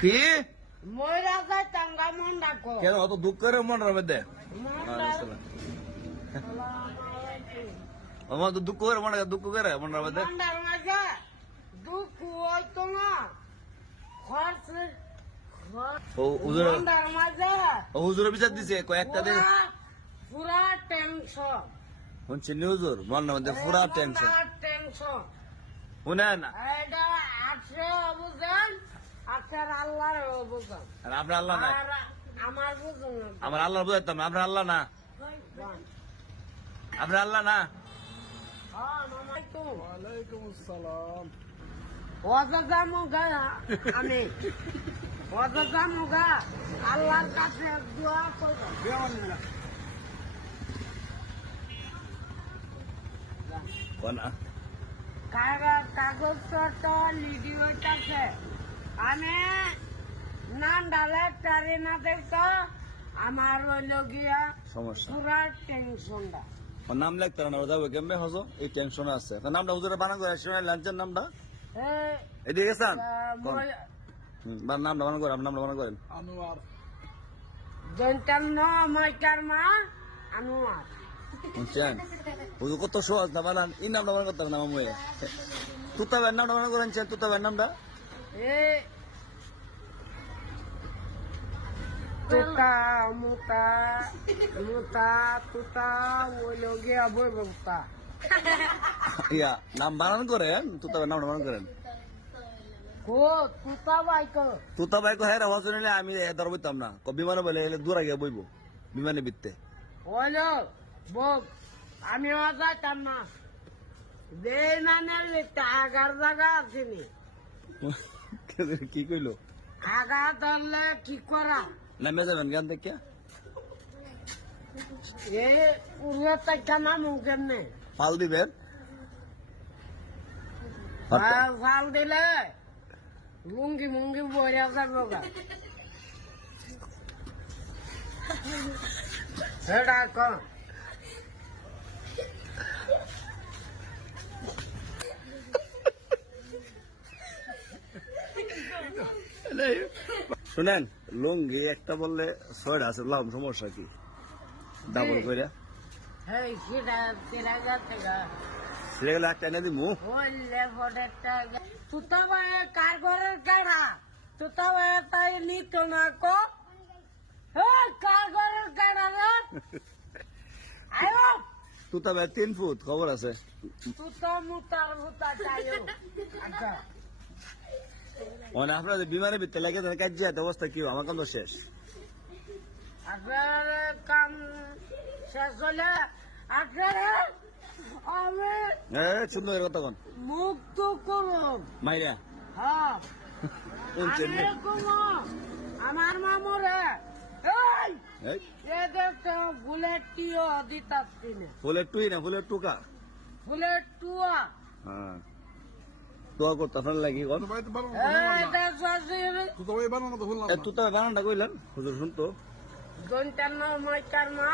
কি ময়রা যায় টাঙ্গা মন ডাকো কেন অত দুঃখ করে মনের মধ্যে আমার তো দুঃখ করে মনের মধ্যে মন্ডার মাঝে দুঃখ হইতো না খরচ ও হুজুর মন্ডার মাঝে ও হুজুর বিচার দিছে কয়েকটা দিন পুরা টেনশন শুনছেন হুজুর মনের মধ্যে পুরা টেনশন টেনশন শুনেন এটা আছে বুঝেন আপনার আল্লাহর বুঝেন আর আপনার আল্লাহ না আর আমার বুঝুন আমার আল্লাহ বুঝাইতাম আপনার আল্লাহ না আপনার আল্লাহ না ওয়ালাইকুম আসসালাম আমি আল্লাহর কাছে দোয়া করব কাগজপত্র লিডি হইতাছে আমি নাম ডালে চারি না দেখো আমার হইল গিয়া সমস্যা পুরা টেনশনটা ওর নাম লিখতে না ওরা যাবে কেমনে হজো এই টেনশন আছে তো নামটা হুজুরে বানান করে শুনে লাঞ্চের নামটা এদিকে গেছেন নামটা বানান করে আপনার নামটা বানান করেন আনোয়ার দন্তান্ন মাইকার মা আনোয়ার বুঝছেন হুজুর কত সহজ না বানান এই নামটা বানান করতে না মামুয়ে তুতাবের নামটা বানান করেন তুতাবের নামটা তুতা মুতা মুতা তুতা ওইলো গিয়া বই বস্তা ইয়া নাম বানান করেন তুতাবের নামটা বানান করেন কো তুতা বাইকো তুতা ভাই কো হ্যাঁ হজ নিলে আমি ধর বইতাম না বিমানে বলে এলে দূর আগে বইব বিমানে বিত্তে ওইলো বক আমি যাইতাম না বেমানের আগার জায়গা আসেনি কি কইলো আগা ধরলে কি করা নামে যাবেন জ্ঞান দেখে এ উড়ে তাইকা নামু কেমনে পাল দিবেন ফাল দিলে লুঙ্গি মুঙ্গি বইয়া যাবো গা সেটা কম শুনেন লুঙ্গি একটা বললে 6টা আছে লাম সমস্যা কি ডাবল কইরা হেই সেটা তেরা যাচ্ছে গা সেটা গেলে একটা এনে দিমু বললে ফটোটা তুতা ভাই কার ঘরের কারা তুতা ভাই তাই নিত না কো কার ঘরের কারা রে আয়ো তুতা ভাই 3 ফুট খবর আছে তুতা মুতার মুতা চাইও আচ্ছা মানে আপনাদের বিমানে বিতে লাগে কাজ যায় অবস্থা কি আমার কাম তো শেষ আপনার কাম শেষ হলে আপনার আমি সুন্দর কথা কোন মুক্ত করুন মাইরা হ্যাঁ শুনছেন আমি কমো আমার মামুরে এই এদের তো বুলেট টিও দিতাছি না ফুলের টুই না ফুলের টুকা বুলেট টুয়া হ্যাঁ তোয়া করতে আপনার লাগি কোন এটা সসির তুতা বানানটা কইলেন হুজুর শুনতো দন্তান্ন ময়কার মা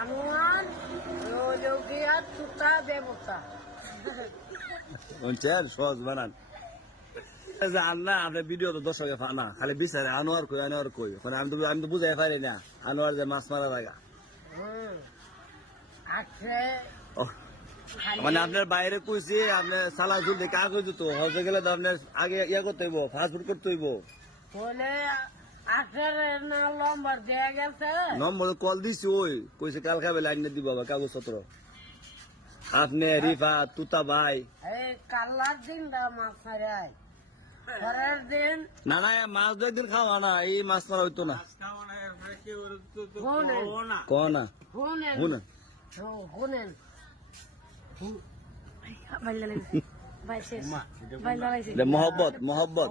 আমার লোকিয়া তুতা দেবতা শুনছেন সহজ বানান না আপনার ভিডিও তো দর্শকে ফানা খালি বিচারে আনোয়ার কই ওখানে আমি তো বুঝাই পারি না আনোয়ার যে মাছ মারা লাগা আছে মানে আপনার বাইরে কইছি আপনার সালা ঝুল দিয়ে কাগজ তো হজে গেলে তো আপনার আগে ইয়া করতে হইব ফাস্টফুড করতে হইব বলে আখের না লম্বার দেয়া গেছে নম্বর কল দিছি ওই কইছে কাল খাবে লাইন দিব কাগজ পত্র আপনি রিফা তুতা ভাই এই কালার দিন দা মাছ মারাই পরের দিন না না মাছ দু একদিন খাওয়া না এই মাছ মারা হইতো না কনা শুনেন মহব্বত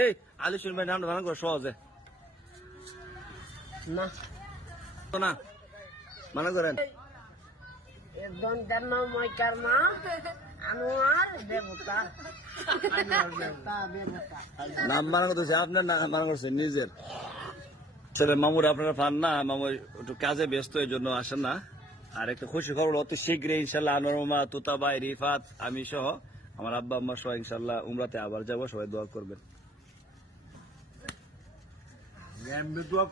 এই আলি শুনবেন নাম ভালো করে সহজে না মানা করেন দন্তান্ন ময়কার মা আনোয়ার দেবতা নাম মানা করতেছে আপনার নাম মানা করছে নিজের ছেলে মামুর আপনারা পান না মামু একটু কাজে ব্যস্ত এই জন্য আসেন না আর একটা খুশি খবর অতি শীঘ্রই ইনশাল্লাহ আনোয়ার মামা তুতা ভাই রিফাত আমি সহ আমার আব্বা আম্মা সহ ইনশাল্লাহ উমরাতে আবার যাবো সবাই দোয়া করবেন এমনি দোয়া